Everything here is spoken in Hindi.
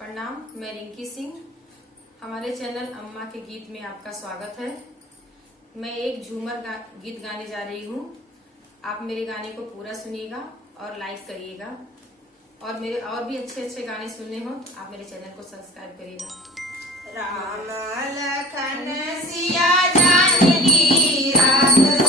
प्रणाम, मैं रिंकी सिंह। हमारे चैनल अम्मा के गीत में आपका स्वागत है। मैं एक झूमर गीत गाने जा रही हूँ। आप मेरे गाने को पूरा सुनिएगा और लाइक करिएगा, और मेरे और भी अच्छे अच्छे गाने सुनने हो तो आप मेरे चैनल को सब्सक्राइब करिएगा। राम लखन सिया जानकी रात